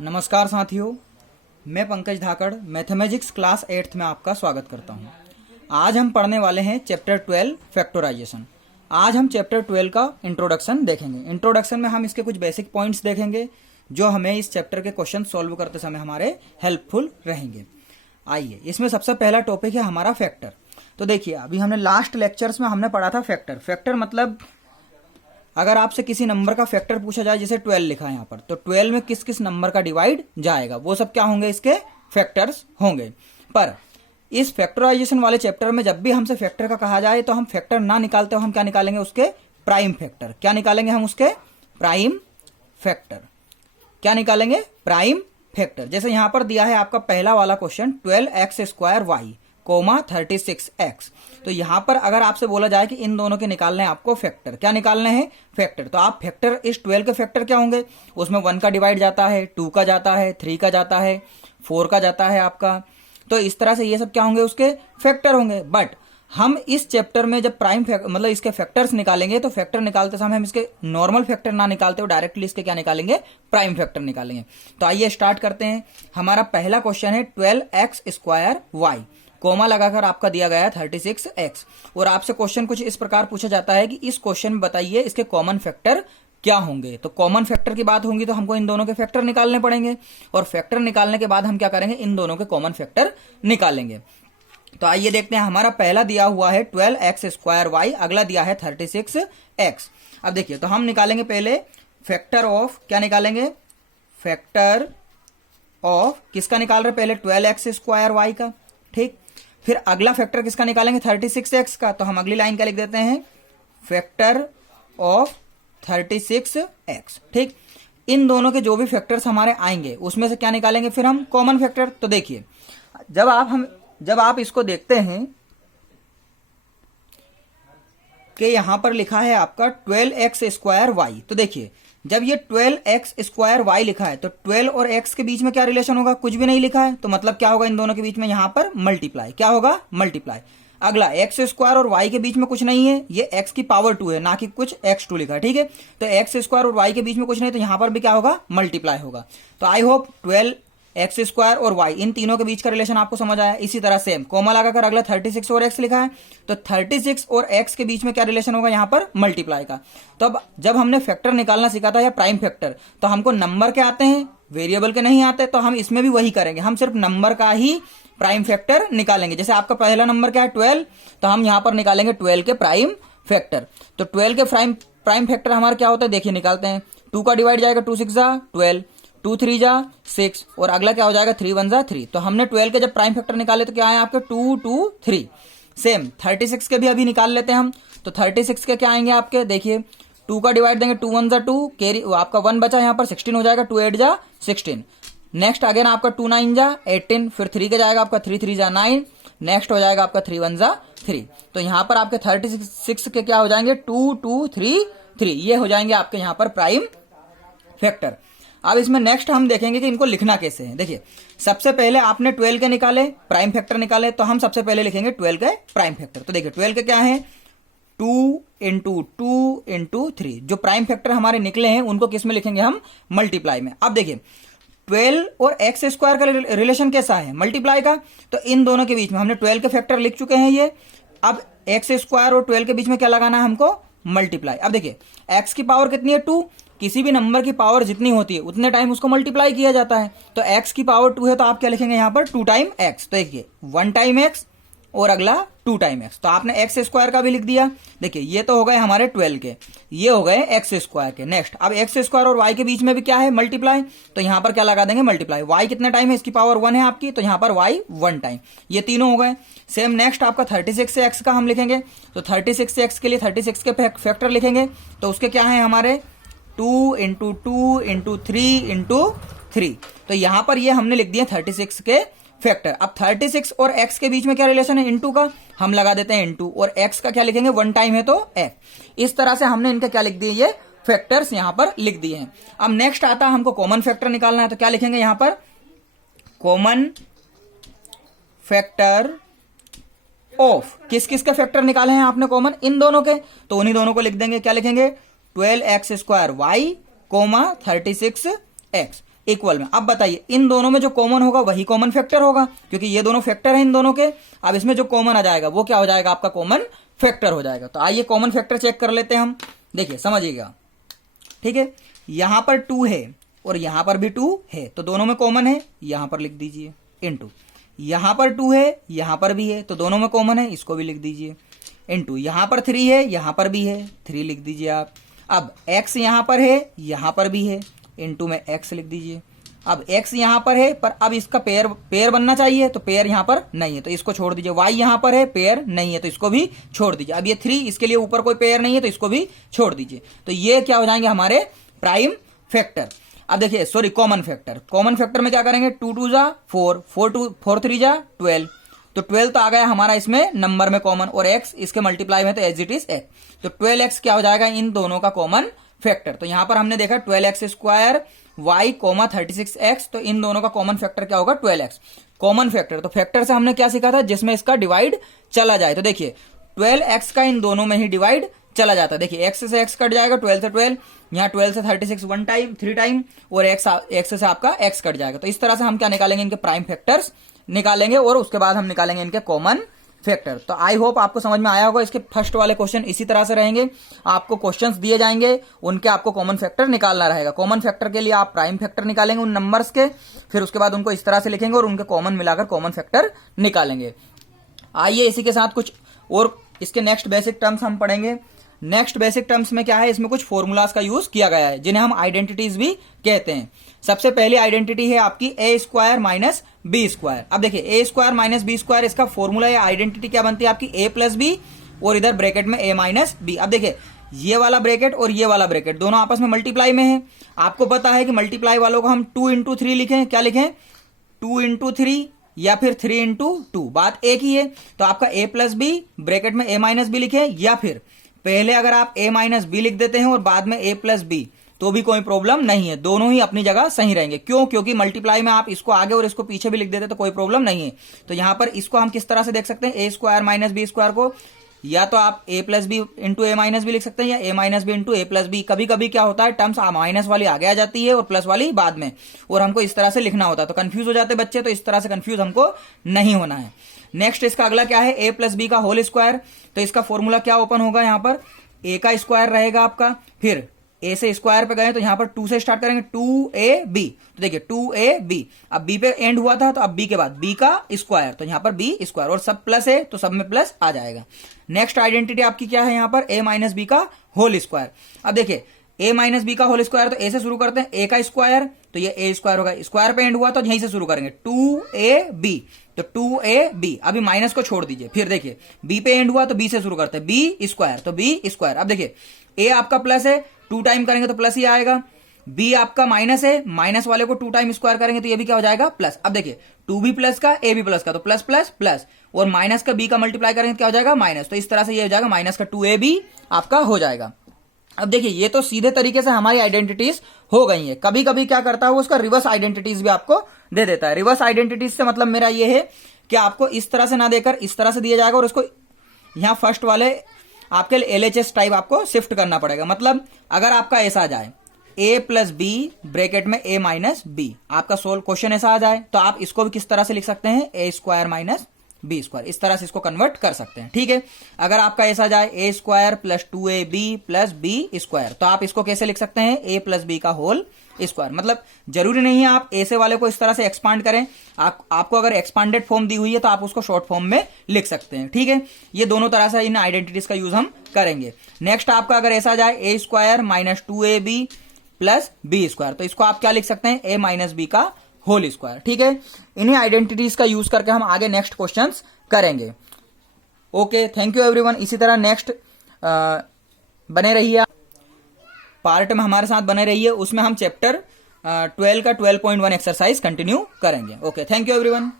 नमस्कार साथियों, मैं पंकज धाकड़ मैथमेटिक्स क्लास 8th में आपका स्वागत करता हूं। आज हम पढ़ने वाले हैं चैप्टर 12 फैक्टराइजेशन। आज हम चैप्टर 12 का इंट्रोडक्शन देखेंगे। इंट्रोडक्शन में हम इसके कुछ बेसिक पॉइंट्स देखेंगे जो हमें इस चैप्टर के क्वेश्चन सॉल्व करते समय हमारे हेल्पफुल रहेंगे। आइए, इसमें सबसे पहला टॉपिक है हमारा फैक्टर। तो देखिए, अभी हमने लास्ट लेक्चर्स में हमने पढ़ा था फैक्टर। फैक्टर मतलब अगर आपसे किसी नंबर का फैक्टर पूछा जाए, जैसे 12 लिखा है यहाँ पर, तो 12 में किस किस नंबर का डिवाइड जाएगा, वो सब क्या होंगे, इसके फैक्टर्स होंगे। पर इस फैक्टराइजेशन वाले चैप्टर में जब भी हमसे फैक्टर का कहा जाए तो हम फैक्टर ना निकालते हो, हम क्या निकालेंगे, उसके प्राइम फैक्टर। क्या निकालेंगे हम, उसके प्राइम फैक्टर। क्या निकालेंगे, प्राइम फैक्टर। जैसे यहां पर दिया है आपका पहला वाला क्वेश्चन 12x² y, 36x। तो यहां पर अगर आपसे बोला जाए कि इन दोनों के निकालने हैं आपको फैक्टर, क्या निकालने हैं, फैक्टर, तो आप फैक्टर, इस 12 के फैक्टर क्या होंगे, उसमें 1 का डिवाइड जाता है, 2 का जाता है, 3 का जाता है, 4 का जाता है आपका। तो इस तरह से ये सब क्या होंगे, उसके फैक्टर होंगे। बट हम इस चैप्टर में जब प्राइम मतलब इसके फैक्टर्स निकालेंगे, तो फैक्टर निकालते समय हम इसके नॉर्मल फैक्टर ना निकालते हो, डायरेक्टली इसके क्या निकालेंगे, प्राइम फैक्टर निकालेंगे। तो आइए स्टार्ट करते हैं। हमारा पहला क्वेश्चन है 12x² y, कोमा लगाकर आपका दिया गया है 36x, और आपसे क्वेश्चन कुछ इस प्रकार पूछा जाता है कि इस क्वेश्चन में बताइए इसके कॉमन फैक्टर क्या होंगे। तो कॉमन फैक्टर की बात होगी तो हमको इन दोनों के फैक्टर निकालने पड़ेंगे, और फैक्टर निकालने के बाद हम क्या करेंगे, इन दोनों के कॉमन फैक्टर निकालेंगे। तो आइए देखते हैं। हमारा पहला दिया हुआ है 12x² y, अगला दिया है 36x। अब देखिए, तो हम निकालेंगे पहले फैक्टर ऑफ, क्या निकालेंगे, फैक्टर ऑफ किसका निकाल रहे, पहले 12x² y का, ठीक। फिर अगला फैक्टर किसका निकालेंगे, 36x का। तो हम अगली लाइन का लिख देते हैं, फैक्टर ऑफ 36x, ठीक। इन दोनों के जो भी फैक्टर्स हमारे आएंगे उसमें से क्या निकालेंगे फिर हम, कॉमन फैक्टर। तो देखिए, जब आप इसको देखते हैं कि यहां पर लिखा है आपका 12x² y, तो देखिए जब ये 12x² y लिखा है तो 12 और x के बीच में क्या रिलेशन होगा, कुछ भी नहीं लिखा है, तो मतलब क्या होगा, इन दोनों के बीच में यहां पर मल्टीप्लाई, क्या होगा, मल्टीप्लाई। अगला x² और y के बीच में कुछ नहीं है, ये x की पावर 2 है, ना कि कुछ x2 लिखा है, ठीक है। तो x² और y के बीच में कुछ नहीं, तो यहां पर भी क्या होगा, मल्टीप्लाई होगा। तो आई होप 12x² और y, इन तीनों के बीच का रिलेशन आपको समझ आया। इसी तरह सेम कोमा लगाकर अगला 36 और x लिखा है, तो 36 और x के बीच में क्या रिलेशन होगा, यहां पर मल्टीप्लाई का। तो अब जब हमने फैक्टर निकालना सीखा था या प्राइम फैक्टर, तो हमको नंबर के आते हैं, वेरिएबल के नहीं आते, तो हम इसमें भी वही करेंगे, हम सिर्फ नंबर का ही प्राइम फैक्टर निकालेंगे। जैसे आपका पहला नंबर क्या है, 12, तो हम यहां पर निकालेंगे 12 के प्राइम फैक्टर। तो 12 के प्राइम फैक्टर हमारा क्या होता है, देखिए निकालते हैं। 2 का डिवाइड जाएगा, 2 6 12, 2 3 6, और अगला क्या हो जाएगा, 3 1 3। तो हमने 12 के जब प्राइम फैक्टर निकाले तो क्या है आपके, 2 2 3। सेम 36 के भी अभी निकाल लेते हैं हम। तो 36 के क्या आएंगे आपके, देखिए 2 का डिवाइड देंगे, 2 1 2, कैरी आपका 1 बचा, यहाँ पर 16 हो जाएगा, 2 8 16। नेक्स्ट अगेन आपका 2 9 18, फिर 3 के जाएगा आपका 3 3 9, नेक्स्ट हो जाएगा आपका 3 1 3। तो यहाँ पर आपके 36 के क्या हो जाएंगे, 2 2 3 3, ये हो जाएंगे आपके यहाँ पर प्राइम फैक्टर। अब इसमें नेक्स्ट हम देखेंगे कि इनको लिखना कैसे है। देखिए, सबसे पहले आपने 12 के निकाले, प्राइम फैक्टर निकाले, तो हम सबसे पहले लिखेंगे 12 के प्राइम फैक्टर। तो देखिए 12 के क्या है, 2 इंटू 2 इंटू 3। जो प्राइम फैक्टर हमारे निकले हैं उनको किस में लिखेंगे हम, मल्टीप्लाई में। अब देखिए 12 और x² का रिलेशन कैसा है, मल्टीप्लाई का। तो इन दोनों के बीच में हमने 12 के फैक्टर लिख चुके हैं ये। अब x² और 12 के बीच में क्या लगाना है हमको, मल्टीप्लाई। अब देखिए x की पावर कितनी है, 2। किसी भी नंबर की पावर जितनी होती है उतने टाइम उसको मल्टीप्लाई किया जाता है। तो x की पावर 2 है, तो आप क्या लिखेंगे यहाँ पर, 2 टाइम x। तो देखिए 1 टाइम x और अगला 2 टाइम x। तो आपने x² का भी लिख दिया। देखिए ये तो हो गए हमारे 12 के, ये हो गए x² के। नेक्स्ट अब x² और y के बीच में भी क्या है, मल्टीप्लाई। तो यहाँ पर क्या लगा देंगे, मल्टीप्लाई। y कितने टाइम है, इसकी पावर 1 है आपकी, तो यहाँ पर y 1 टाइम। ये तीनों हो गए। सेम नेक्स्ट आपका 36 से x का हम लिखेंगे। तो 36 से x के लिए 36 के फैक्टर लिखेंगे। तो उसके क्या है हमारे, 2 इंटू 2 इंटू 3 इंटू 3। तो यहां पर ये हमने लिख दिया 36 के फैक्टर। अब 36 और x के बीच में क्या रिलेशन है, इनटू का, हम लगा देते हैं इनटू, और x का क्या लिखेंगे, 1 टाइम है तो x। इस तरह से हमने इनके क्या लिख दिए, ये फैक्टर्स यहां पर लिख दिए हैं। अब नेक्स्ट आता है हमको कॉमन फैक्टर निकालना है। तो क्या लिखेंगे यहां पर, कॉमन फैक्टर ऑफ, किस किस का फैक्टर निकाले हैं आपने कॉमन, इन दोनों के। तो उन्हीं दोनों को लिख देंगे। क्या लिखेंगे, 12x² y, 36x। इक्वल में। अब बताइए इन दोनों में जो कॉमन होगा वही कॉमन फैक्टर होगा, क्योंकि ये दोनों फैक्टर हैं इन दोनों के। अब इसमें जो कॉमन आ जाएगा वो क्या हो जाएगा, आपका कॉमन फैक्टर हो जाएगा। तो आइए कॉमन फैक्टर चेक कर लेते हैं हम। देखिए समझिएगा, ठीक है, यहां पर 2 है और यहां पर भी 2 है, तो दोनों में कॉमन है, यहां पर लिख दीजिए इनटू। यहां पर 2 है, यहां पर भी है, तो दोनों में कॉमन है, इसको भी लिख दीजिए इनटू। यहां पर 3 है, यहां पर भी है, 3 लिख दीजिए आप। अब x यहां पर है, यहां पर भी है, इनटू में x लिख दीजिए। अब x यहां पर है, पर अब इसका पेयर बनना चाहिए, तो पेयर यहां पर नहीं है, तो इसको छोड़ दीजिए। y यहां पर है, पेयर नहीं है, तो इसको भी छोड़ दीजिए। अब ये 3, इसके लिए ऊपर कोई पेयर नहीं है, तो इसको भी छोड़ दीजिए। तो ये क्या हो जाएंगे हमारे प्राइम फैक्टर। अब देखिए sorry, common factor. Common factor में क्या करेंगे, 2 2 जा 4, 4 3 जा 12, तो 12 तो आ गया हमारा इसमें नंबर में कॉमन, और x इसके मल्टीप्लाई में तो एज इट इज x, तो 12x क्या हो जाएगा इन दोनों का कॉमन फैक्टर। तो यहां पर हमने देखा 12x स्क्वायर y 36x, तो इन दोनों का कॉमन फैक्टर क्या होगा 12x कॉमन फैक्टर। तो फैक्टर से हमने क्या सीखा था, जिसमें इसका डिवाइड चला जाए। तो देखिए 12x का इन दोनों में ही डिवाइड चला जाता है। देखिए x से x कट जाएगा, 12 से 12, यहाँ 12 से 36 1 टाइम 3 टाइम, और x से आपका x कट जाएगा। तो इस तरह से हम क्या निकालेंगे, इनके प्राइम फैक्टर्स निकालेंगे, और उसके बाद हम निकालेंगे इनके कॉमन फैक्टर। तो आई होप आपको समझ में आया होगा। इसके फर्स्ट वाले क्वेश्चन इसी तरह से रहेंगे, आपको क्वेश्चंस दिए जाएंगे, उनके आपको कॉमन फैक्टर निकालना रहेगा। कॉमन फैक्टर के लिए आप प्राइम फैक्टर निकालेंगे उन नंबर्स के, फिर उसके बाद उनको इस तरह से लिखेंगे और उनके कॉमन मिलाकर कॉमन फैक्टर निकालेंगे। आइए इसी के साथ कुछ और इसके नेक्स्ट बेसिक टर्म्स हम पढ़ेंगे। नेक्स्ट बेसिक टर्म्स में क्या है, इसमें कुछ फॉर्मूलाज का यूज किया गया है, जिन्हें हम आइडेंटिटीज भी कहते हैं। सबसे पहली आइडेंटिटी है आपकी a square minus B square. अब देखिए a square minus B square, इसका फॉर्मूला या आइडेंटिटी क्या बनती है आपकी, a प्लस बी और इधर ब्रैकेट में a माइनस बी। अब देखिए ये वाला ब्रैकेट और ये वाला ब्रैकेट दोनों आपस में मल्टीप्लाई में है। आपको पता है कि मल्टीप्लाई वालों को हम 2 इंटू 3 लिखें, क्या लिखें 2 इंटू 3 या फिर 3 इंटू 2, बात एक ही है। तो आपका a प्लस बी ब्रैकेट में a माइनस बी लिखे, या फिर पहले अगर आप a माइनस बी लिख देते हैं और बाद में a प्लस बी, तो भी कोई प्रॉब्लम नहीं है, दोनों ही अपनी जगह सही रहेंगे। क्यों, क्योंकि मल्टीप्लाई में आप इसको आगे और इसको पीछे भी लिख देते तो कोई प्रॉब्लम नहीं है। तो यहां पर इसको हम किस तरह से देख सकते हैं, a square minus B square को या तो आप a plus B into A minus B लिख सकते हैं, या a minus B into A plus B. कभी कभी क्या होता है, टर्म्स माइनस वाली आगे आ जाती है और प्लस वाली बाद में, और हमको इस तरह से लिखना होता है, तो कंफ्यूज हो जाते बच्चे। तो इस तरह से कंफ्यूज हमको नहीं होना है। नेक्स्ट इसका अगला क्या है, a प्लस बी का होल स्क्वायर। तो इसका फॉर्मूला क्या ओपन होगा, यहाँ पर a का स्क्वायर रहेगा आपका, फिर a से स्क्वायर पे गए तो यहां पर 2 से स्टार्ट करेंगे, 2ab। तो देखिए 2ab, अब b पे एंड हुआ था, तो अब b के बाद b का स्क्वायर, तो यहां पर b स्क्वायर, और सब प्लस है तो सब में प्लस आ जाएगा। नेक्स्ट आइडेंटिटी आपकी क्या है, यहां पर a माइनस बी का होल स्क्वायर। अब देखिए a माइनस बी का होल स्क्वायर, तो a से शुरू करते हैं, a का स्क्वायर, तो ये a स्क्वायर होगा, स्क्वायर पे एंड हुआ तो यहीं से शुरू करेंगे, 2ab, तो 2ab। अभी माइनस को छोड़ दीजिए, फिर देखिए b पे एंड हुआ तो b से शुरू करते हैं, b स्क्वायर, तो b स्क्वायर। अब देखिए a आपका प्लस है, 2 टाइम करेंगे तो प्लस ही आएगा, b आपका माइनस है, माइनस वाले को 2 टाइम स्क्वायर करेंगे तो ये भी क्या हो जाएगा, प्लस। अब देखिए 2 भी प्लस का, a भी प्लस का, तो प्लस प्लस प्लस, और माइनस का b का मल्टीप्लाई करेंगे तो क्या हो जाएगा, माइनस। तो इस तरह से ये हो जाएगा माइनस का 2ab आपका हो जाएगा। अब देखिए ये तो सीधे तरीके से हमारी आइडेंटिटीज हो गई है। कभी कभी क्या करता है वो उसका रिवर्स आइडेंटिटीज भी आपको दे देता है। रिवर्स आइडेंटिटीज से मतलब मेरा ये है कि आपको इस तरह से ना देकर इस तरह से दिया जाएगा, और उसको यहाँ फर्स्ट वाले आपके लिए LHS टाइप आपको शिफ्ट करना पड़ेगा। मतलब अगर आपका ऐसा आ जाए a प्लस बी ब्रैकेट में a माइनस बी, आपका सोल्व क्वेश्चन ऐसा आ जाए, तो आप इसको भी किस तरह से लिख सकते हैं, a square minus B square, इस तरह से इसको कन्वर्ट कर सकते हैं। ठीक है, अगर आपका ऐसा जाए a square plus 2ab plus B square, तो आप इसको कैसे लिख सकते हैं, a प्लस बी का होल स्क्वायर। मतलब जरूरी नहीं है आप ऐसे वाले को इस तरह से एक्सपांड करें, आपको अगर एक्सपांडेड फॉर्म दी हुई है तो आप उसको शॉर्ट फॉर्म में लिख सकते हैं। ठीक है, ये दोनों तरह से इन आइडेंटिटीज का यूज हम करेंगे। नेक्स्ट आपका अगर ऐसा जाए a square minus 2ab plus B square, तो इसको आप क्या लिख सकते हैं, a माइनस बी का होल स्क्वायर। ठीक है, इन्हीं आइडेंटिटीज का यूज करके हम आगे नेक्स्ट क्वेश्चंस करेंगे। Okay, thank you everyone. इसी तरह नेक्स्ट बने रहिए, पार्ट में हमारे साथ बने रहिए, उसमें हम चैप्टर 12 का 12.1 एक्सरसाइज कंटिन्यू करेंगे। Okay, thank you everyone.